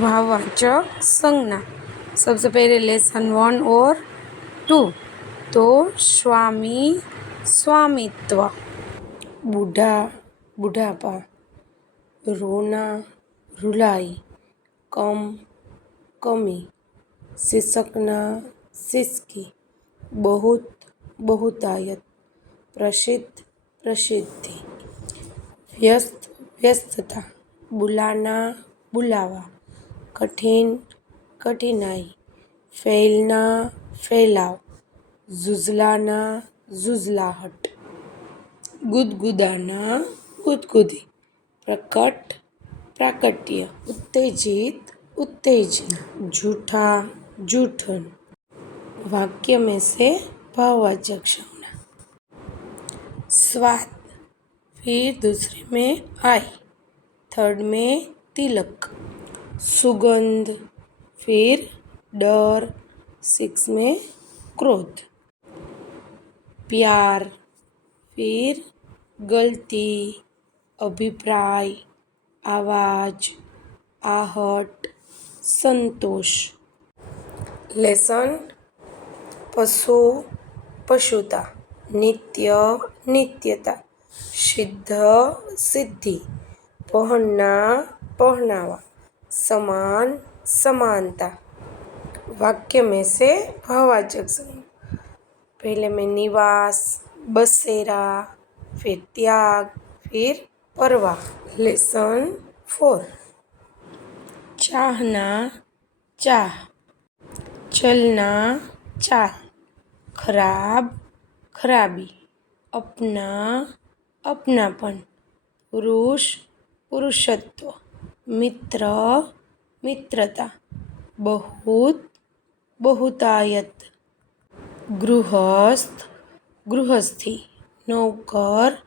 भाववाचक संज्ञा। सबसे पहले लेसन 1 और 2। तो स्वामी स्वामित्व, बूढ़ा बुढ़ापा, रोना रुलाई, कम कमी, सिसकना सिसकी, बहुत बहुतायत, प्रसिद्ध प्रसिद्धि, व्यस्त व्यस्तता, बुलाना बुलावा, कठिन कठिनाई, फैलना फैलाव, जुझलाना जुझलाहट, गुदगुदाना गुदगुदी, प्रकट प्राकट्य, उत्तेजित उत्तेजना, झूठा जूठन। वाक्य में से भाववाचक संज्ञा। स्वाद, फिर दूसरे में आई, थर्ड में तिलक, सुगंध, फिर डर, 6 में क्रोध, प्यार, फिर गलती, अभिप्राय, आवाज, आहट, संतोष। लेसन पशु पशुता, नित्य नित्यता, सिद्ध सिद्धि, पहनना पहनावा, समान समानता। वाक्य में से भाववाचक संज्ञा। पहले में निवास, बसेरा, फिर त्याग, फिर परवाह। लेसन 4। चाहना चाह, चलना चाल, खराब खराबी, अपना अपनापन, पुरुष पुरुषत्व, मित्र मित्रता, बहुत बहुतायत, गृहस्थ गृहस्थी, नौकर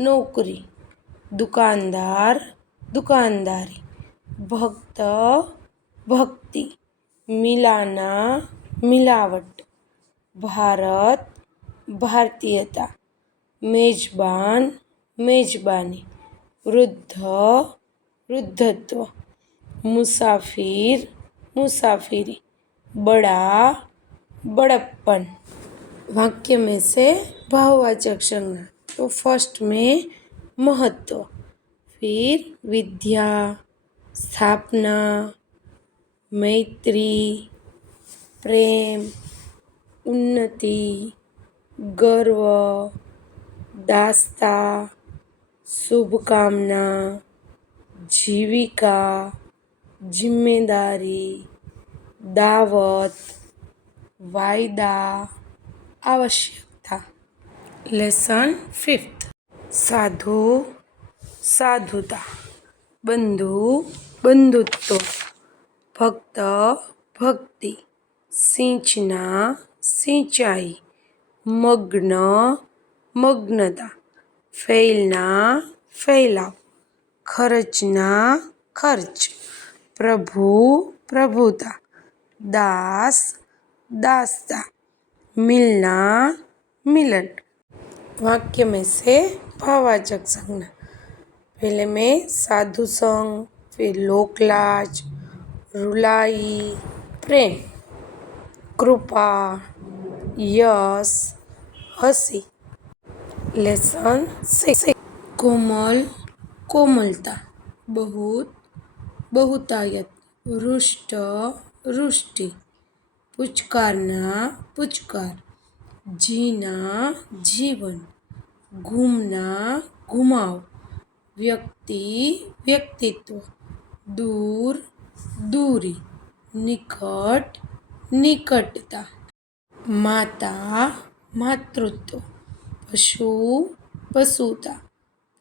नौकरी, दुकानदार दुकानदारी, भक्त भक्ति, मिलाना मिलावट, भारत भारतीयता, मेजबान मेजबानी, वृद्ध वृद्धत्व, मुसाफिर मुसाफिरी, बड़ा बड़प्पन। वाक्य में से भाववाचक संज्ञा। तो फर्स्ट में महत्व, फिर विद्या, स्थापना, मैत्री, प्रेम, उन्नति, गर्व, दास्ता, शुभकामना, जीविका, जिम्मेदारी, दावत, वायदा, आवश्यकता। लेसन 5। साधु साधुता, बंधु बंधुत्व, भक्त भक्ति, सिंचना सिंचाई, मग्न मग्नता, फैलना फैलाव, खर्चना खर्च, प्रभु प्रभुता, दास दासता, मिलना मिलन। वाक्य में से भाववाचक संज्ञा। पहले में साधु संग, फिर लोकलाज, रुलाई, प्रेम, कृपा, यश, हंसी। लेसन 6। कोमल कोमलता, बहुत बहुतायत, रुष्ट रुष्टि, पुचकारना पुचकार, जीना जीवन, घूमना घुमाव, व्यक्ति व्यक्तित्व, दूर दूरी, निकट निकटता, माता मातृत्व, पशु पशुता,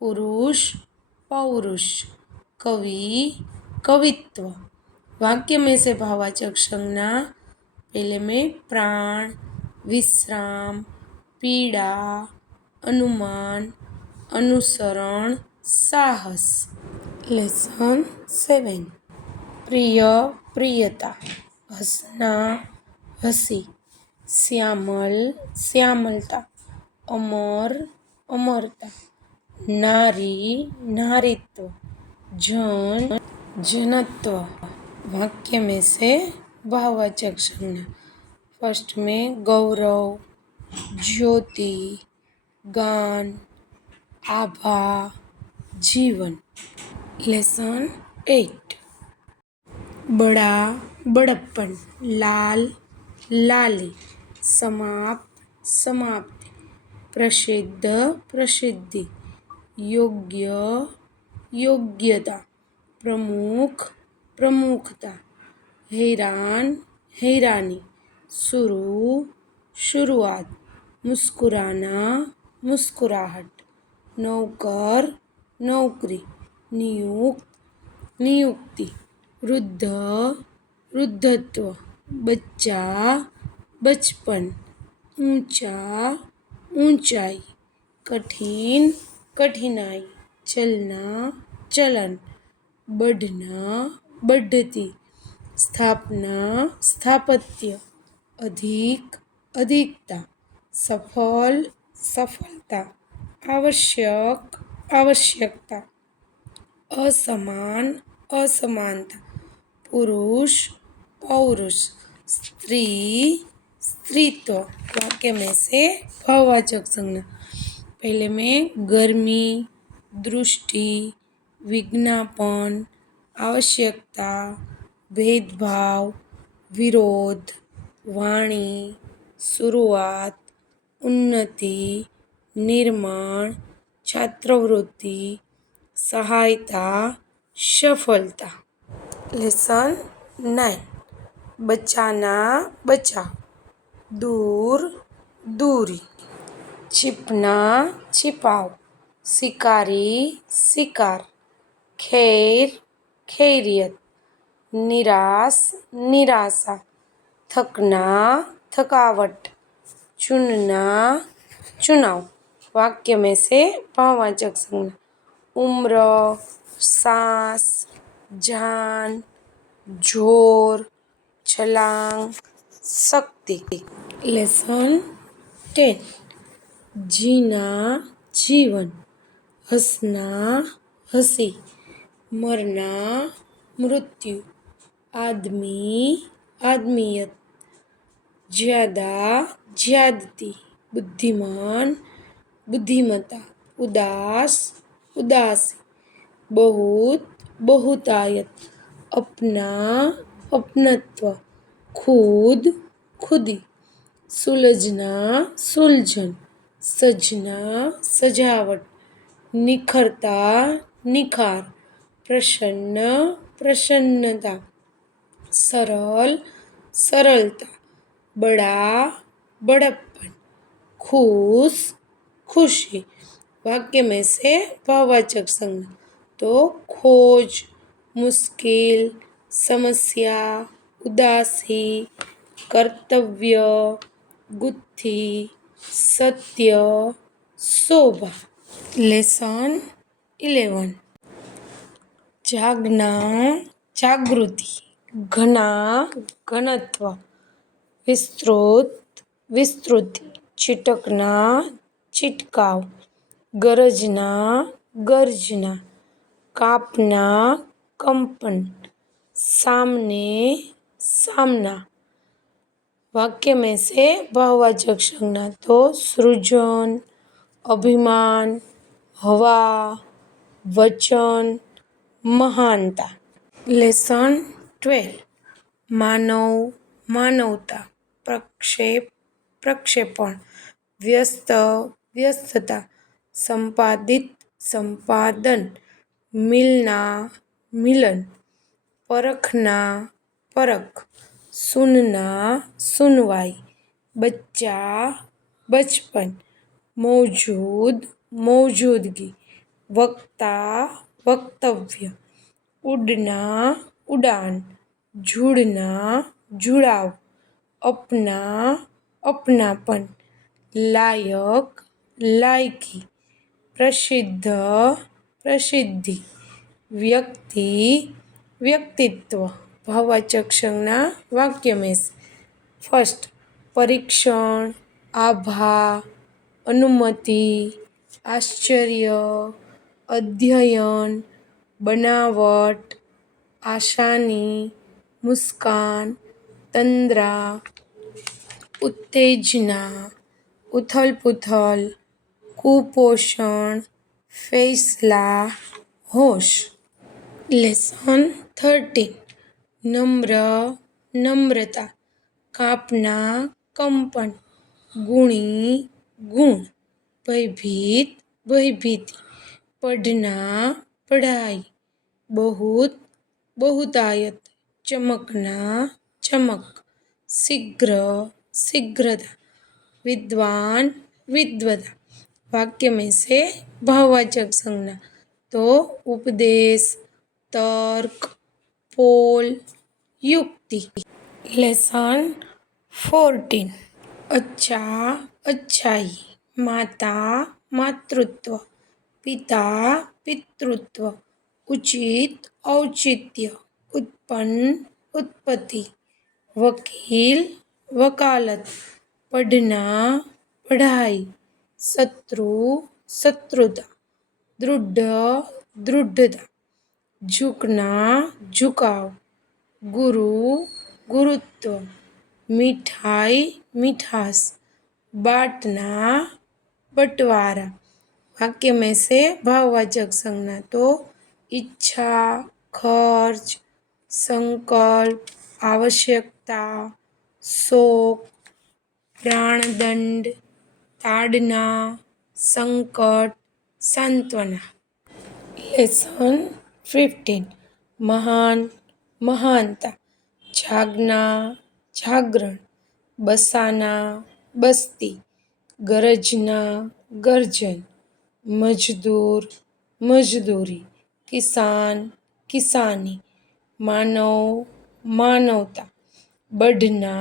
पुरुष पौरुष, कवि कवित्व। वाक्य में से भाववाचक संज्ञा। पहले में प्राण, विश्राम, पीड़ा, अनुमान, अनुसरण, साहस। लेसन 7। प्रिय प्रियता, हंसना हंसी, श्यामल श्यामलता, अमर अमरता, नारी नारीत्व, जन जनत्व, वाक्य में से भाववाचक संज्ञा। फर्स्ट में गौरव, ज्योति, गान, आभा, जीवन। लेसन 8। बड़ा, बड़प्पन, लाल, लाली, समाप्त, समाप्ति, प्रसिद्ध, प्रसिद्धि, योग्य, योग्यता, प्रमुख, प्रमुखता, हैरान, हैरानी, शुरू, शुरुआत, मुस्कुराना, मुस्कुराहट, नौकर, नौकरी, नियुक्त, नियुक्ति, वृद्ध, वृद्धत्व, बच्चा, बचपन, ऊंचा, ऊंचाई, कठिन, कठिनाई, चलना, चलन, बढ़ना, बढ़ती, स्थापना, स्थापत्य, अधिक, अधिकता, सफल, सफलता, आवश्यक, आवश्यकता, असमान, असमानता, पुरुष, पौरुष, स्त्री, स्त्रीत्व। वाक्य में से भाववाचक संज्ञा। पहले में गर्मी, दृष्टि, विज्ञापन, आवश्यकता, भेदभाव, विरोध, वाणी, शुरुआत, उन्नति, निर्माण, छात्रवृत्ति, सहायता, सफलता। लेसन 9। बचाना, बचाव, दूर, दूरी, छिपना, छिपाव, शिकारी, शिकार, खैर, खैरियत, निराश, निराशा, थकना, थकावट, चुनना, चुनाव। वाक्य में से भाववाचक संज्ञा। उम्र, सांस, जान, जोर, छलांग, शक्ति। लेसन 10। जीना, जीवन, हंसना, हंसी, मरना, मृत्यु, आदमी, आदमियत, ज्यादा, ज्यादती, बुद्धिमान, बुद्धिमता, उदास, उदासी, बहुत, बहुतायत, अपना, अपनत्व, खुद, खुदी, सुलझना, सुलझन, सजना, सजावट, निखरता, निखार, प्रसन्न, प्रसन्नता, सरल, सरलता, बड़ा, बड़प्पन, खुश, खुशी। वाक्य में से भाववाचक संज्ञा। तो खोज, मुश्किल, समस्या, उदासी, कर्तव्य, गुत्थी, सत्य, शोभा। लेसन 11। जागना, जागृति, घना, घनत्व, विस्तृत, विस्तृति, छिटकना, छिटकाव, गरजना, गर्जना, कापना, कंपन, सामने, सामना। वाक्य में से बहुवाचक संज्ञा। तो सृजन, अभिमान, हवा, वचन, महानता। लेसन 12। मानव, मानवता, प्रक्षेप, प्रक्षेपण, व्यस्त, व्यस्तता, संपादित, संपादन, मिलना, मिलन, परखना, परख, सुनना, सुनवाई, बच्चा, बचपन, मौजूद, मौजूदगी, वक्ता, वक्तव्य, उड़ना, उड़ान, जुड़ना, जुड़ाव, अपना, अपनापन, लायक, लायकी, प्रसिद्ध, प्रसिद्धि, व्यक्ति, व्यक्तित्व। भाववाचक संज्ञा वाक्य में से। फर्स्ट, परीक्षण, आभा, अनुमति, आश्चर्य, अध्ययन, बनावट, आसानी, मुस्कान, तंद्रा, उत्तेजना, उथल पुथल, कुपोषण, फैसला, होश। लेसन 13 नम्र, नम्रता, कापना, कंपन, गुणी, गुण, भयभीत, भयभीति, पढ़ना, पढ़ाई, बहुत, बहुतायत, चमकना, चमक, शीघ्र, शीघ्रता, विद्वान, विद्वता। वाक्य में से भाववाचक संज्ञा तो उपदेश, तर्क, पोल, युक्ति। लेसन 14 अच्छा, अच्छाई, माता, मातृत्व, पिता, पितृत्व, उचित, औचित्य, उत्पन्न, उत्पत्ति, वकील, वकालत, पढ़ना, पढ़ाई, शत्रु, शत्रुता, दृढ़, दृढ़ता, झुकना, झुकाव, गुरु, गुरुत्व, मिठाई, मिठास, बांटना, बंटवारा। वाक्य में से भाववाचक संज्ञा तो इच्छा, खर्च, संकल्प, आवश्यकता, शोक, प्राणदंड, ताड़ना, संकट, सांत्वना। लेसन 15 महान, महानता, जागना, जागरण, बसाना, बस्ती, गरजना, गर्जन, मजदूर, मजदूरी, किसान, किसानी, मानव, मानवता, बढ़ना,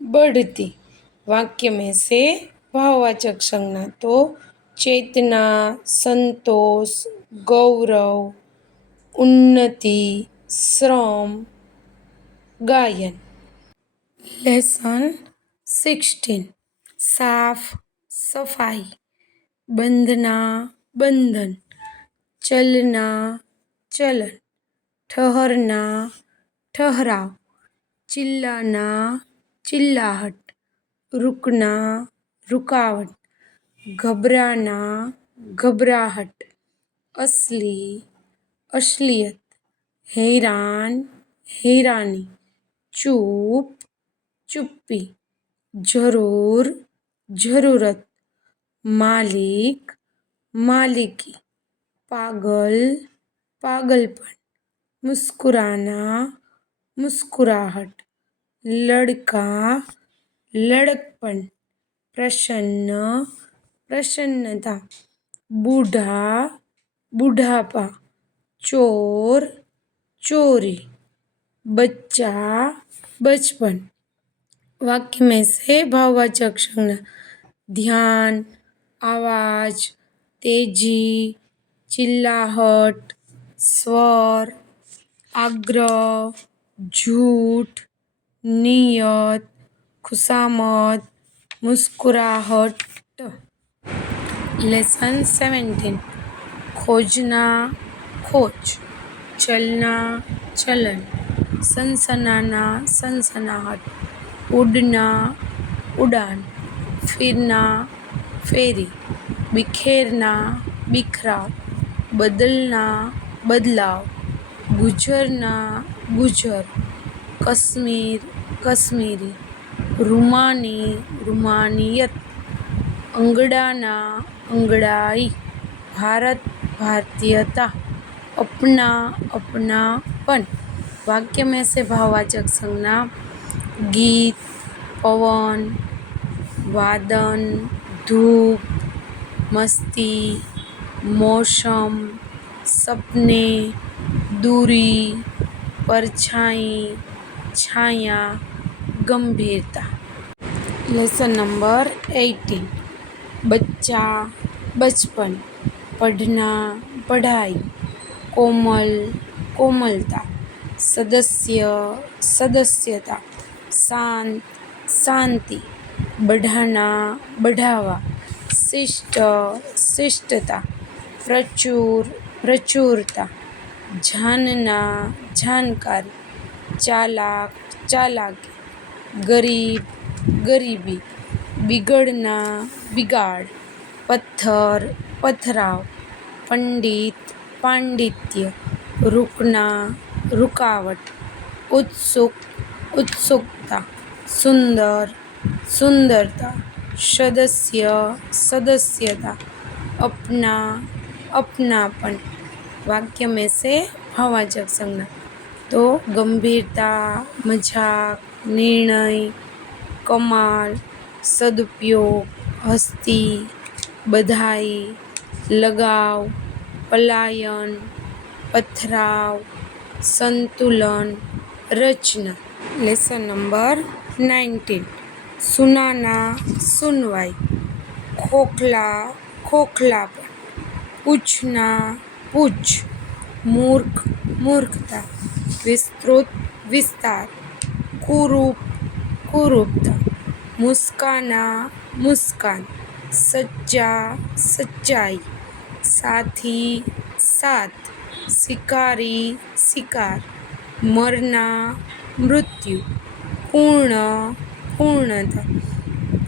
बढ़ती। वाक्य में से भाववाचक संज्ञा तो चेतना, संतोष, गौरव, उन्नति, श्रम, गायन। लेसन 16 साफ, सफाई, बंधना, बंधन, चलना, चलन, ठहरना, ठहराव, चिल्लाना, चिल्लाहट, रुकना, रुकावट, घबराना, घबराहट, असली, असलियत, हैरान, हैरानी, चूप, चुप्पी, जरूर, जरूरत, मालिक, मालिकी, पागल, पागलपन, मुस्कुराना, मुस्कुराहट, लड़का, लड़कपन, प्रसन्न, प्रसन्नता, बूढ़ा, बुढ़ापा, चोर, चोरी, बच्चा, बचपन। वाक्य में से भाववाचक संज्ञा ध्यान, आवाज, तेजी, चिल्लाहट, स्वर, आग्रह, झूठ, नियत, खुशामद, मुस्कुराहट। लेसन 17 खोजना, खोज, चलना, चलन, सनसनाना, सनसनाहट, उड़ना, उड़ान, फिरना, फेरी, बिखेरना, बिखराव, बदलना, बदलाव, गुजरना, गुजर, कश्मीर, कश्मीरी, रुमानी, रुमानियत, अंगड़ाना, अंगड़ाई, भारत, भारतीयता, अपना, अपनापन। वाक्य में से भाववाचक संज्ञा गीत, पवन, वादन, धूप, मस्ती, मौसम, सपने, दूरी, परछाई, छाया, गंभीरता। लेसन नंबर 18 बच्चा, बचपन, पढ़ना, पढ़ाई, कोमल, कोमलता, सदस्य, सदस्यता, शांत, शांति, बढ़ाना, बढ़ावा, शिष्ट, शिष्टता, प्रचुर, प्रचुरता, जानना, जानकारी, चालाक चालाकी, गरीब गरीबी, बिगड़ना बिगाड़, पत्थर पथराव, पंडित पांडित्य, रुकना रुकावट, उत्सुक उत्सुकता, सुंदर सुंदरता, सदस्य सदस्यता, अपना अपनापन। वाक्य में से भाववाचक संज्ञा तो गंभीरता, मजाक, निर्णय, कमाल, सदुपयोग, हस्ती, बधाई, लगाव, पलायन, पथराव, संतुलन, रचना। लेसन नंबर 19 सुनाना सुनवाई, खोखला खोखलापन, पूछना पूछ, मूर्ख मूर्खता, विस्तृत विस्तार, कुरूप कुरूपता, मुस्काना मुस्कान, सच्चा सच्चाई, साथी साथ, शिकारी शिकार, मरना मृत्यु, पूर्ण पूर्णता।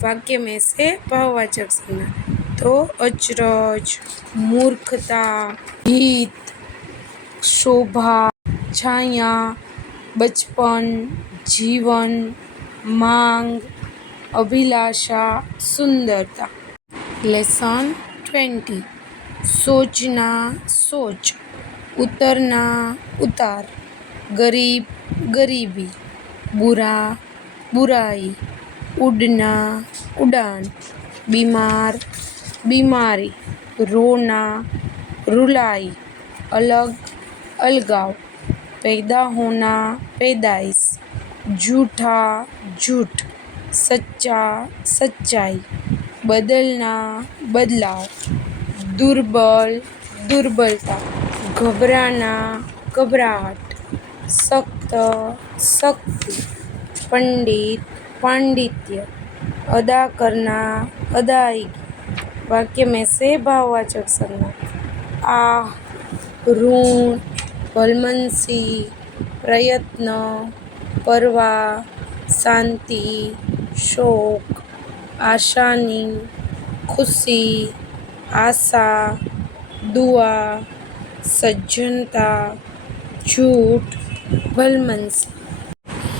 वाक्य में से भाववाचक संज्ञा तो अचरज, मूर्खता, हित, शोभा, छाया, बचपन, जीवन, मांग, अभिलाषा, सुंदरता। लेसन 20 सोचना सोच, उतरना उतार, गरीब गरीबी, बुरा बुराई, उड़ना उड़ान, बीमार बीमारी, रोना रुलाई, अलग अलगाव, पैदा होना पैदाइश, झूठा झूठ, सच्चा सच्चाई, बदलना बदलाव, दुर्बल दुर्बलता, घबराना घबराहट, सख्त सख्ती, पंडित पांडित्य, अदा करना अदायगी। वाक्य में से भाववाचक संज्ञा आह, ऋण, भलमनसी, प्रयत्न, परवा, शांति, शोक, आशानी, खुशी, आशा, दुआ, सज्जनता, झूठ, भलमनसी।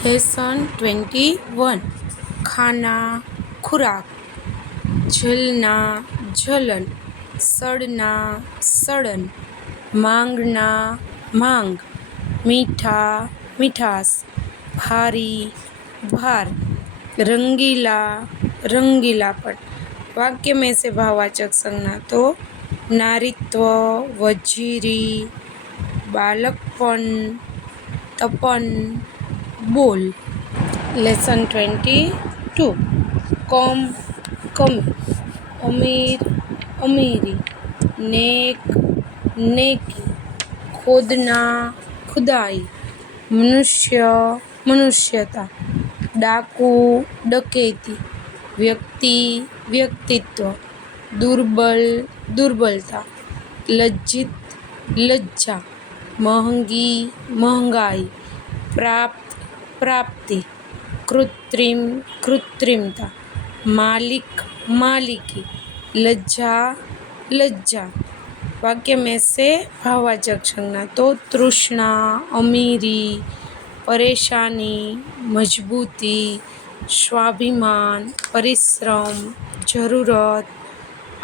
लेसन 21 खाना खुराक, झलना जलन, सड़ना सड़न, मांगना मांग, मीठा मिठास, भारी भार, रंगीला रंगीलापन। वाक्य में से भाववाचक संज्ञा तो नारीत्व, वजीरी, बालकपन, तपन, बोल। लेसन 22 कम कमी, अमीर अमीरी, नेक नेकी, खोदना खुदाई, मनुष्य मनुष्यता, डाकू डकैती, व्यक्ति व्यक्तित्व, दुर्बल दुर्बलता, लज्जित लज्जा, महंगी महंगाई, प्राप्त प्राप्ति, कृत्रिम कृत्रिमता, मालिक मालिकी, लज्जा लज्जा। वाक्य में से भाववाचक संज्ञा तो तृष्णा, अमीरी, परेशानी, मजबूती, स्वाभिमान, परिश्रम, जरूरत,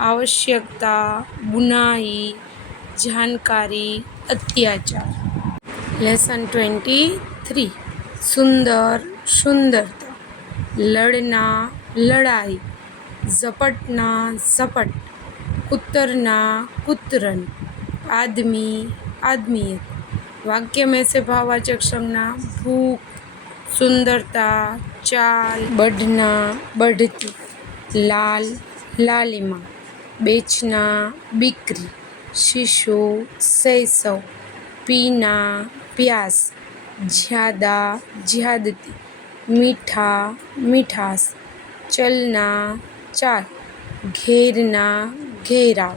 आवश्यकता, बुनाई, जानकारी, अत्याचार। लेसन 23 सुंदर सुंदरता, लड़ना लड़ाई, झपटना झपट, कुतरना कुतरन, आदमी आदमियत। वाक्य में से भाववाचक संज्ञा भूख, सुंदरता, चाल, बढ़ना बढ़ती, लाल लालिमा, बेचना बिक्री, शिशु शैशव, पीना प्यास, ज्यादा ज्यादती, मीठा मिठास, चलना चाल, घेरना घेराव।